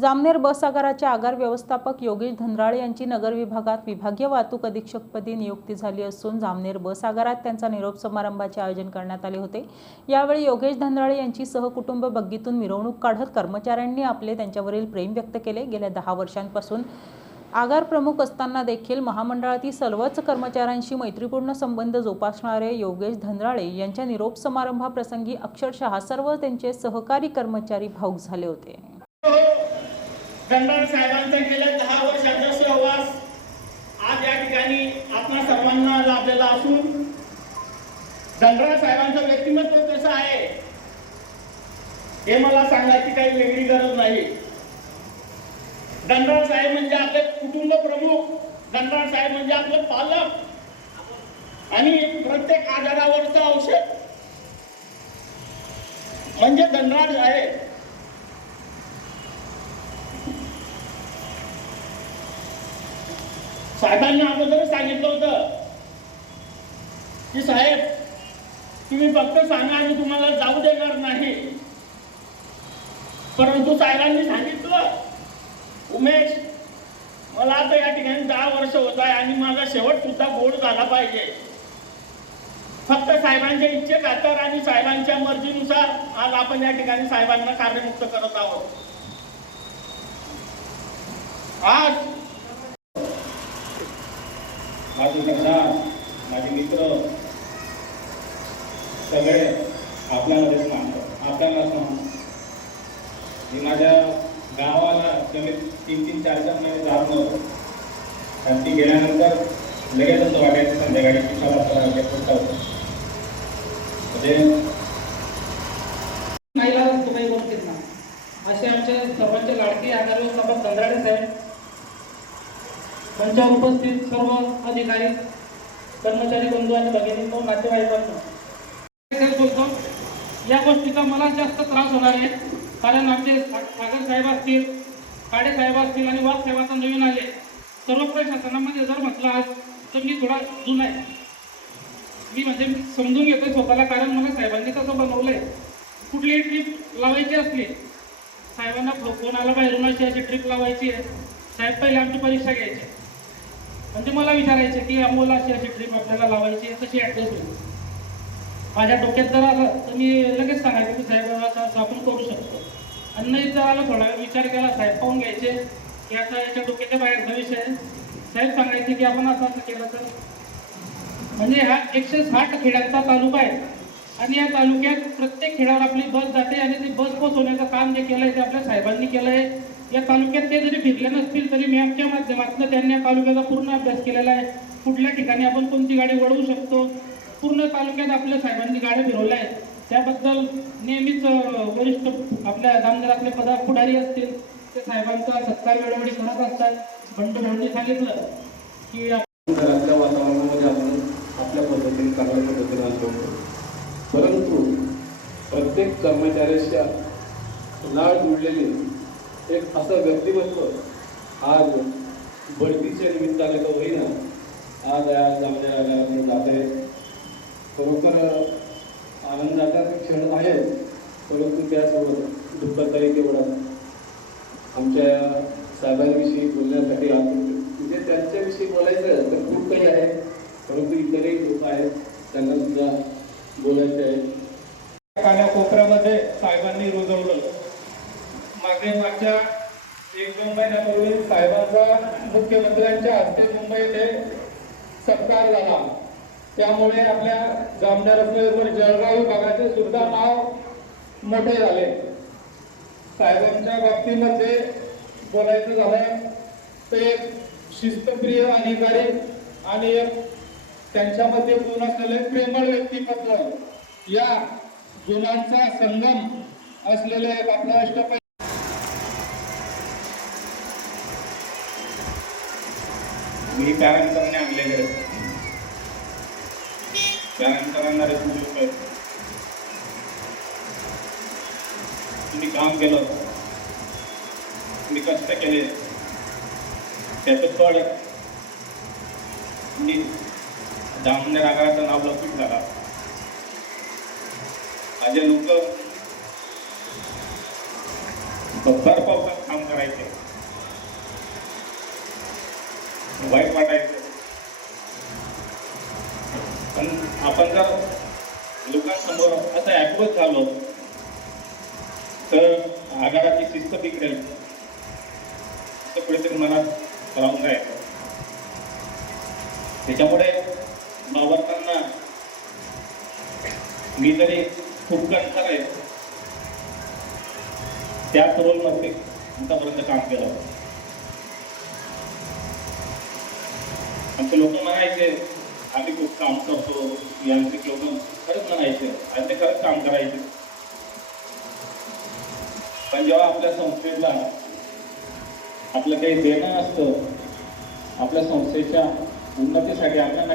जामनेर बस आगाराचे आगार व्यवस्थापक योगेश धनराळे यांची नगर विभागात विभागीय वाहतूक अधीक्षकपदी नियुक्ती झाली असून जामनेर बस आगारात त्यांचा निरोप समारंभाचे आयोजन करण्यात आले होते. यावेळी योगेश धनराळे यांची सहकुटुंब बग्गीतून मिरवणूक काढत कर्मचाऱ्यांनी आपले त्यांच्यावरील प्रेम व्यक्त केले. गेल्या दहा वर्षांपासून आगार प्रमुख असताना देखील महामंडळातील सर्वच कर्मचाऱ्यांशी मैत्रीपूर्ण संबंध जोपासणारे योगेश धनराळे यांच्या निरोप समारंभाप्रसंगी अक्षरशः सर्व त्यांचे सहकारी कर्मचारी भाऊक झाले होते. गंडाळ साहेबांचा गेल्या दहा वर्षाचा सहवास आज या ठिकाणी आपणा सर्वांना लाभलेला असून गंडाळ साहेबांचं व्यक्तिमत्व कसं आहे हे मला सांगायची काही वेगळी गरज नाही. दंडाळ साहेब म्हणजे आपले कुटुंब प्रमुख दंडाळ साहेब म्हणजे आपले पालक आणि प्रत्येक आजारावरचं औषध. म्हणजे दंडाळ साहेब साहेबांनी अगोदर सांगितलं होतं की साहेब तुम्ही फक्त सांगा आणि तुम्हाला जाऊ देणार नाही. परंतु साहेबांनी सांगितलं उमेश मला आता या ठिकाणी दहा वर्ष होत आहे आणि माझा शेवट सुद्धा गोड झाला पाहिजे. फक्त साहेबांच्या इच्छे खातर आणि साहेबांच्या मर्जीनुसार आज आपण या ठिकाणी साहेबांना कार्यमुक्त करत आहोत. आज माझे सरदार माझे मित्र सगळे आपल्यामध्येच मानतात. आपल्यालाच मानतात. मी माझ्या गावाला कमीत तीन तीन चार चार महिने जात नव्हतो. आणि ती गेल्यानंतर लगेच असं वाटायचं संध्याकाळी किती वाजता पुढचा होतं म्हणजे महिला तुम्ही बोलतील ना. असे आमचे सर्वांचे लाडके आगार व्यवस्थापक कंत्राटे साहेब मंचावर उपस्थित सर्व अधिकारी कर्मचारी बंधू आणि भगिनींनो नातेवाईकांनो नातेवाईकांना बोलतो या गोष्टीचा मला जास्त त्रास होणार आहे. कारण आमचे सागर साहेब असतील काडे साहेब असतील आणि वाघ साहेबांचा नवीन आले. सर्व प्रशासनामध्ये जर म्हटलं आज तर मी थोडा जुना आहे. मी म्हणजे समजून घेतोय स्वतःला कारण मला साहेबांनी तसं बनवलंय. कुठलीही ट्रीप लावायची असली साहेबांना फोन आला बाहेरून अशी अशी ट्रिप लावायची आहे. साहेब पहिले आमची परीक्षा घ्यायची. म्हणजे मला विचारायचे की अमोल अशी अशी ट्रिप आपल्याला लावायची आहे कशी ॲडजस्ट होईल? माझ्या डोक्यात जर आलं तर मी लगेच सांगायचं की साहेब असं आपण करू शकतो. आणि नाही जर आलं थोडा विचार केला साहेब पाहून घ्यायचे. की आता याच्या डोक्याच्या बाहेरचा विषय आहे. साहेब सांगायचे की आपण असं असं केलं तर? म्हणजे हा एकशे साठ खेड्यांचा तालुका आहे. आणि या तालुक्यात प्रत्येक खेड्यावर आपली बस जाते आणि ती बस पोहोचवण्याचं काम जे केलं आहे ते आपल्या साहेबांनी केलं आहे. या तालुक्यात ते जरी फिरले नसतील तरी मॅपच्या माध्यमातून त्यांनी या तालुक्याचा पूर्ण अभ्यास केलेला आहे. कुठल्या ठिकाणी आपण कोणती गाडी वळवू शकतो? पूर्ण तालुक्यात आपल्या साहेबांनी गाड्या फिरवल्या आहेत. त्याबद्दल नेहमीच वरिष्ठ आपल्या जामनेरातले पदा पुढारी असतील. ते साहेबांचा सत्कार वेळोवेळी करत असतात. बंडू भाऊंनी सांगितलं की घरातल्या वातावरणामध्ये आपण आपल्या पद्धतीने चांगल्या पद्धतीने आणतो परंतु प्रत्येक कर्मचाऱ्याच्या लाळ जुळलेले एक असं व्यक्तिमत्व आज बढतीच्या निमित्ताने का होईना आज आज जामण्या आगारातून जाते खरोखर आनंदाचा क्षण आहे परंतु त्यासोबत दुःखदायी तेवढा आमच्या साहेबांविषयी बोलण्यासाठी आज म्हणजे त्यांच्याविषयी बोलायचं तर खूप काही आहे परंतु इतरही लोक आहेत त्यांना सुद्धा बोलायचं आहे. कानाकोपऱ्यामध्ये साहेबांनी रुजवलं. मागे मागच्या एक दोन महिन्यापूर्वी साहेबांचा मुख्यमंत्र्यांच्या हस्ते मुंबईत सत्कार झाला. त्यामुळे आपल्या जामदार असल्याबरोबर जळगाव विभागाचे सुद्धा नाव मोठे झाले. साहेबांच्या बाबतीमध्ये बोलायचं झालं ते एक शिस्तप्रिय अधिकारी आणि एक त्यांच्यामध्ये गुण असलेले प्रेमळ व्यक्तिमत्व या गुणांचा संगम असलेले एक आपला अष्टपै मी त्यानंतरने आणलेले त्यानंतरांना रेस्पॉन्सिबल तुम्ही काम केलं तुम्ही कष्ट केले. त्याचं फळ मी जामनेर आगाराचं नाव लौकिक झाला. माझे लोक भर पावसात काम करायचे. वाईट वाटायचं. पण आपण जर लोकांसमोर असं ऍक्टिव्ह झालो तर आगाराची शिस्त बिघडेल. असं कुठेतरी मनात राहून जायचं त्याच्यामुळे मावळताना मी तरी खूप कष्ट आहे त्याच रोलमध्ये आतापर्यंत काम केलं. आमचे लोक म्हणायचे आम्ही खूप काम करतो. यांत्रिक लोक खरंच म्हणायचे आणि ते खरंच काम करायचे. पण जेव्हा आपल्या संस्थेला आपलं काही देणं असतं आपल्या संस्थेच्या उन्नतीसाठी आपल्याला